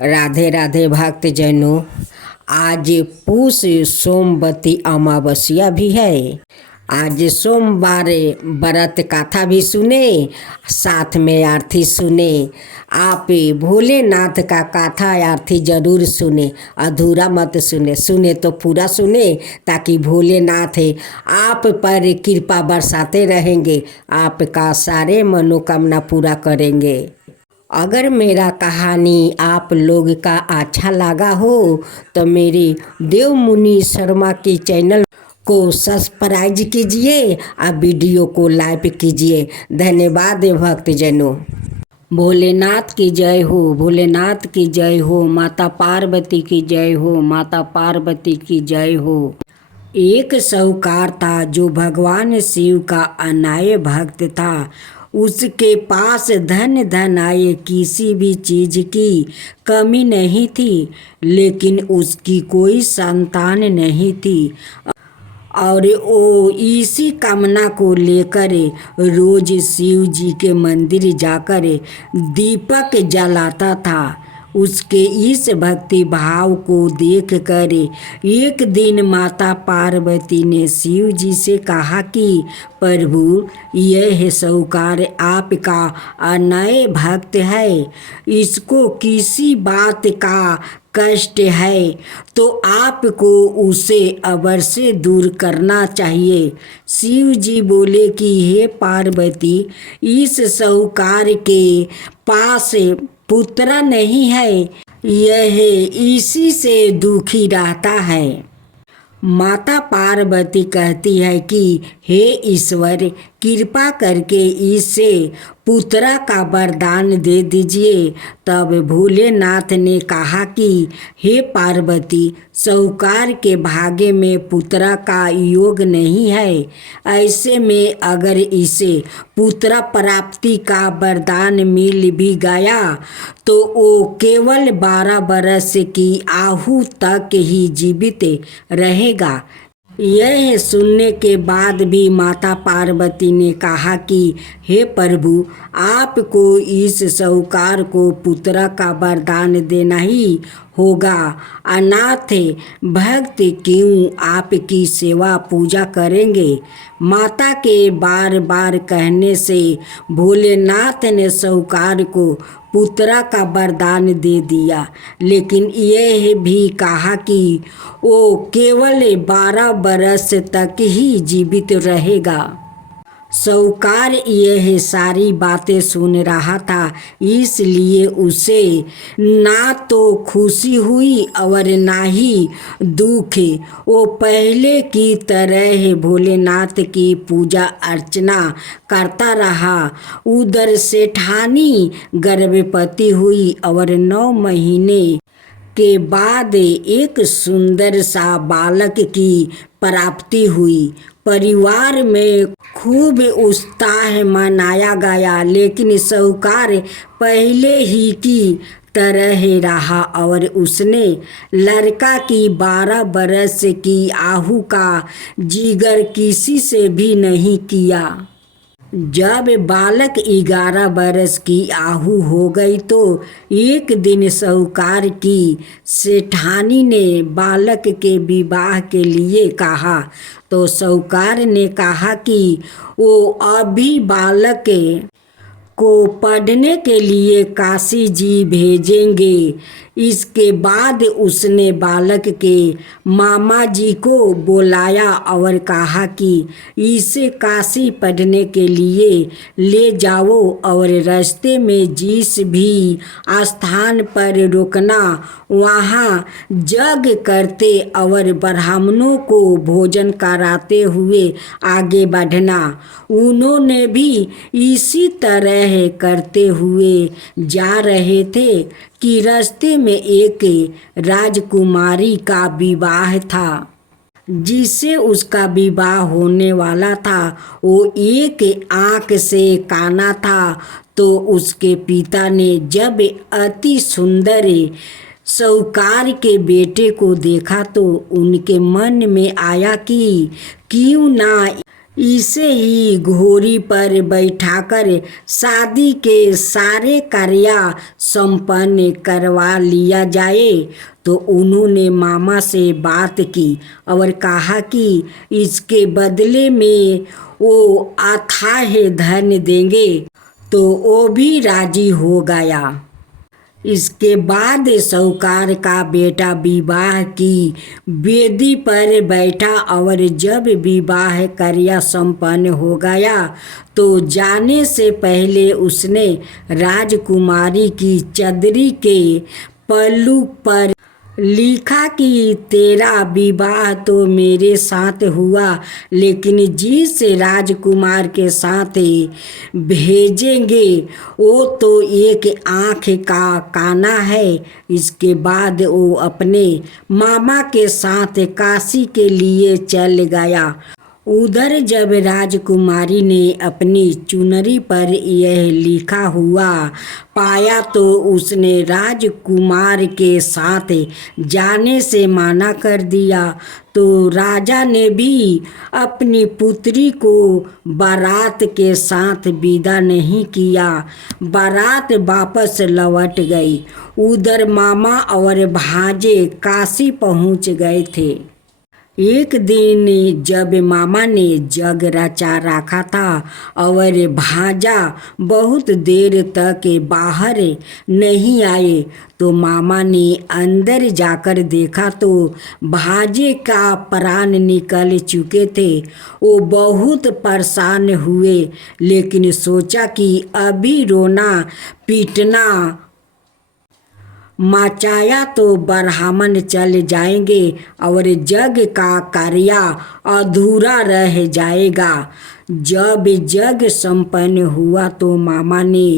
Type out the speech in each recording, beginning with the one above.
राधे राधे भक्तजनों। आज पूस सोमवती अमावस्या भी है। आज सोमवार व्रत कथा भी सुने, साथ में आरती सुने। आप भोलेनाथ का कथा आरती जरूर सुने, अधूरा मत सुने। सुने तो पूरा सुने, ताकि भोलेनाथ आप पर कृपा बरसाते रहेंगे, आपका सारे मनोकामना पूरा करेंगे। अगर मेरा कहानी आप लोग का अच्छा लगा हो तो मेरी देव मुनि शर्मा की चैनल को सब्सक्राइब कीजिए और वीडियो को लाइक कीजिए। धन्यवाद भक्तजनों। भोलेनाथ की जय हो, भोलेनाथ की जय हो, माता पार्वती की जय हो, माता पार्वती की जय हो। एक साहूकार था जो भगवान शिव का अनाय भक्त था। उसके पास धन आए, किसी भी चीज की कमी नहीं थी, लेकिन उसकी कोई संतान नहीं थी। और वो इसी कामना को लेकर रोज शिव जी के मंदिर जाकर दीपक जलाता था। उसके इस भक्ति भाव को देखकर एक दिन माता पार्वती ने शिव जी से कहा कि प्रभु, यह साहूकार आपका अनय भक्त है, इसको किसी बात का कष्ट है तो आपको उसे अवश्य दूर करना चाहिए। शिव जी बोले कि हे पार्वती, इस साहूकार के पास पुत्र नहीं है, यह इसी से दुखी रहता है। माता पार्वती कहती है कि हे ईश्वर, कृपा करके इसे पुत्र का वरदान दे दीजिए। तब भोलेनाथ ने कहा कि हे पार्वती, साहूकार के भाग्य में पुत्र का योग नहीं है। ऐसे में अगर इसे पुत्र प्राप्ति का वरदान मिल भी गया तो वो केवल 12 बरस की आयु तक ही जीवित रहेगा। यह सुनने के बाद भी माता पार्वती ने कहा कि हे प्रभु, आपको इस साहूकार को पुत्र का वरदान देना ही होगा। अनाथ भक्त क्यों आपकी सेवा पूजा करेंगे। माता के बार बार कहने से भोलेनाथ ने साहूकार को पुत्र का वरदान दे दिया, लेकिन यह भी कहा कि वो केवल 12 बरस तक ही जीवित रहेगा। साहूकार यह सारी बातें सुन रहा था, इसलिए उसे ना तो खुशी हुई और ना ही दुख। वो पहले की तरह भोलेनाथ की पूजा अर्चना करता रहा। उधर सेठानी गर्भवती हुई और 9 महीने के बाद एक सुंदर सा बालक की प्राप्ति हुई। परिवार में खूब उत्साह मनाया गया, लेकिन साहूकार पहले ही की तरह रहा और उसने लड़का की 12 बरस की आयु का जिक्र किसी से भी नहीं किया। जब बालक 11 बरस की आयु हो गई तो एक दिन साहूकार की सेठानी ने बालक के विवाह के लिए कहा। तो साहूकार ने कहा कि वो अभी बालक को पढ़ने के लिए काशी जी भेजेंगे। इसके बाद उसने बालक के मामा जी को बुलाया और कहा कि इसे काशी पढ़ने के लिए ले जाओ और रास्ते में जिस भी स्थान पर रुकना, वहाँ यज्ञ करते और ब्राह्मणों को भोजन कराते हुए आगे बढ़ना। उन्होंने भी इसी तरह करते हुए जा रहे थे कि रास्ते में एक राजकुमारी का विवाह था। जिससे उसका विवाह होने वाला था वो एक आँख से काना था। तो उसके पिता ने जब अति सुंदर साहूकार के बेटे को देखा तो उनके मन में आया कि क्यों ना इसे ही घोड़ी पर बैठाकर शादी के सारे कार्य संपन्न करवा लिया जाए। तो उन्होंने मामा से बात की और कहा कि इसके बदले में वो अथाह धन देंगे। तो वो भी राजी हो गया। इसके बाद साहूकार का बेटा विवाह की वेदी पर बैठा और जब विवाह कार्य संपन्न हो गया तो जाने से पहले उसने राजकुमारी की चदरी के पल्लू पर लिखा कि तेरा विवाह तो मेरे साथ हुआ, लेकिन जिस राजकुमार के साथ भेजेंगे वो तो एक आँख का काना है। इसके बाद वो अपने मामा के साथ काशी के लिए चल गया। उधर जब राजकुमारी ने अपनी चुनरी पर यह लिखा हुआ पाया तो उसने राजकुमार के साथ जाने से मना कर दिया। तो राजा ने भी अपनी पुत्री को बारात के साथ विदा नहीं किया। बारात वापस लौट गई। उधर मामा और भांजे काशी पहुंच गए थे। एक दिन जब मामा ने जग रचा रखा था और भांजा बहुत देर तक बाहर नहीं आए तो मामा ने अंदर जाकर देखा तो भांजे का प्राण निकल चुके थे। वो बहुत परेशान हुए, लेकिन सोचा कि अभी रोना पीटना मचाया तो ब्राह्मण चल जाएंगे और जग का कार्य अधूरा रह जाएगा। जब जग संपन्न हुआ तो मामा ने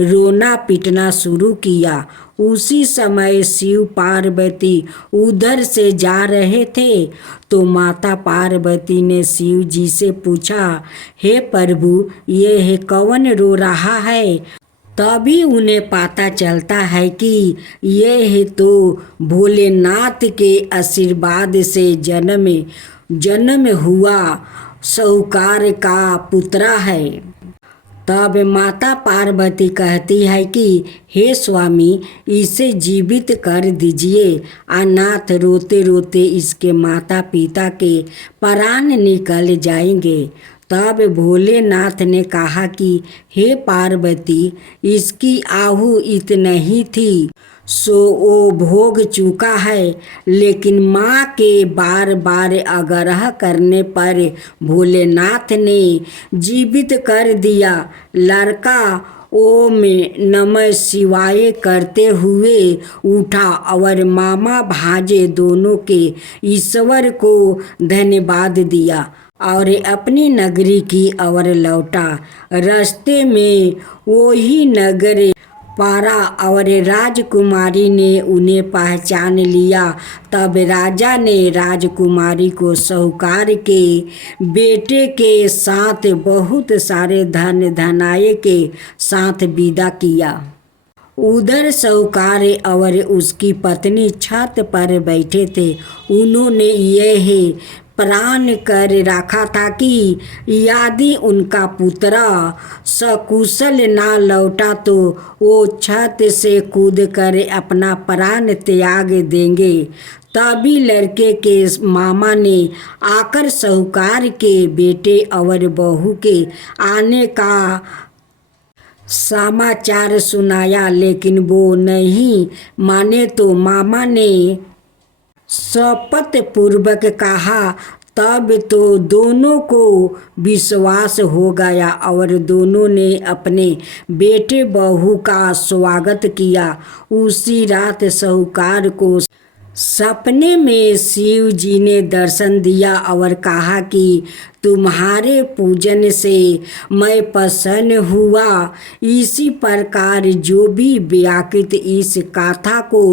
रोना पीटना शुरू किया। उसी समय शिव पार्वती उधर से जा रहे थे तो माता पार्वती ने शिव जी से पूछा, हे प्रभु, ये कौन रो रहा है? तभी उन्हें पता चलता है कि यह तो भोलेनाथ के आशीर्वाद से जन्म हुआ साहूकार का पुत्र है। तब माता पार्वती कहती है कि हे स्वामी, इसे जीवित कर दीजिए। अनाथ रोते रोते इसके माता पिता के प्राण निकल जाएंगे। तब भोलेनाथ ने कहा कि हे पार्वती, इसकी आहु इतना ही थी सो वो भोग चुका है, लेकिन माँ के बार बार आग्रह करने पर भोलेनाथ ने जीवित कर दिया। लड़का ओम नमः शिवाय करते हुए उठा और मामा भांजे दोनों के ईश्वर को धन्यवाद दिया और अपनी नगरी की ओर लौटा। रास्ते में वही नगर पारा और राजकुमारी ने उन्हें पहचान लिया। तब राजा ने राजकुमारी को साहूकार के बेटे के साथ बहुत सारे धन धनाये के साथ विदा किया। उधर साहूकार और उसकी पत्नी छत पर बैठे थे। उन्होंने यह प्रण कर रखा था कि यदि उनका पुत्र सकुशल ना लौटा तो वो छत से कूदकर अपना प्राण त्याग देंगे। तभी लड़के के मामा ने आकर साहूकार के बेटे और बहू के आने का समाचार सुनाया, लेकिन वो नहीं माने तो मामा ने शपथ पूर्वक कहा। तब तो दोनों को विश्वास हो गया और दोनों ने अपने बेटे बहू का स्वागत किया। उसी रात साहूकार को सपने में शिव जी ने दर्शन दिया और कहा कि तुम्हारे पूजन से मैं प्रसन्न हुआ। इसी प्रकार जो भी व्याकृत इस कथा को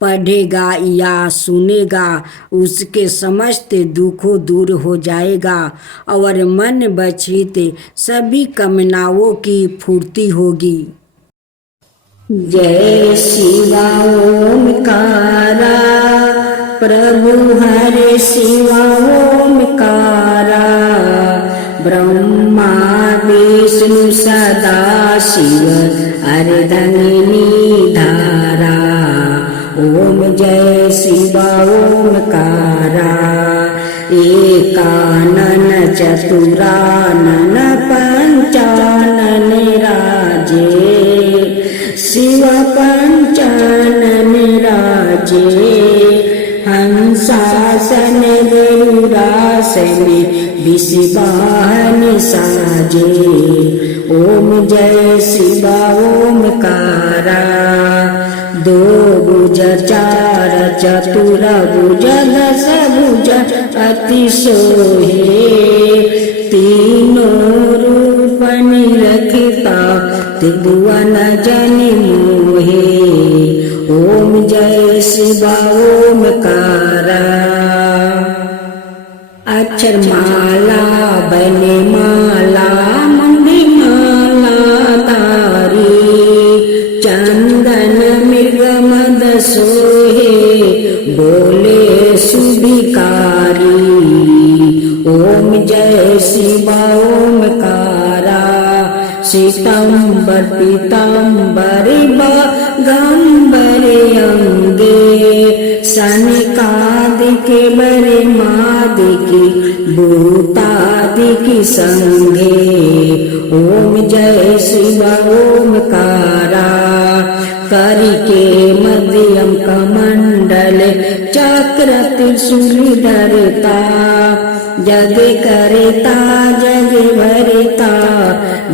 पढ़ेगा या सुनेगा उसके समस्त दुखों दूर हो जाएगा और मन बचित सभी कामनाओं की पूर्ति होगी। जय शिवा ओमकारा, प्रभु हरे शिवा ओमकारा, ब्रह्मा विष्णु सदा शिव अर्धंगिनी धारा। ओम जय शिव ओमकारा। एकानन चतुरानन पंचानन राजे। शिव पंचानन राजे। हंसासन गरुड़ासन विषवाहन साजे। ओम जय शिव ओमकारा। दो भुज चार चतुर भुज दस भुज अति सोहे। तीनों रूप निरखता त्रिभुवन जनि मोहे। ओम जय शिव ओमकारा। अक्षर माला बने माला मंदी माला तारी। चंदन मृग मद सोहे बोले सुभिकारी। ओम जय शिव ओमकारा। श्वेतांबर पीतांबर बागंबर अंगे। सनकादिके बरे मादिकी भूतादिकी संगे। ओम जय शिव ओमकारा। करिके मध्यम कमंडल चक्र त्रिशूल धरता। जग करता जग भरता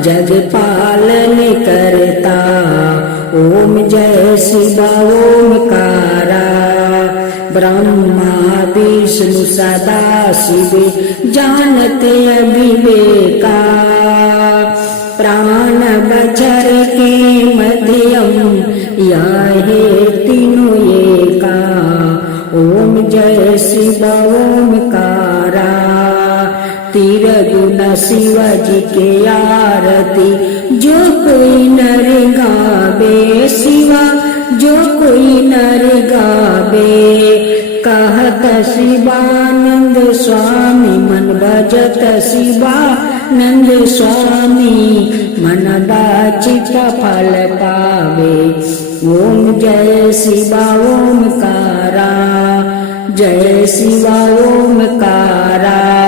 जग पालन करता। ओम जय शिव ओमकारा। ब्रह्मा विष्णु सदा शिव जानते अविवेका। प्राण बचर के मध्यम याहे तीनों एका। ओम जय शिव ओमकारा। तिरगुण शिव जी के आरती जो कोई नर गावे। शिवा जो कोई नर गावे। कहत शिवानंद स्वामी मन भजत शिवानंद स्वामी मन बाचित फल पावे। ओम जय शिव ओमकारा। जय शिव ओमकारा।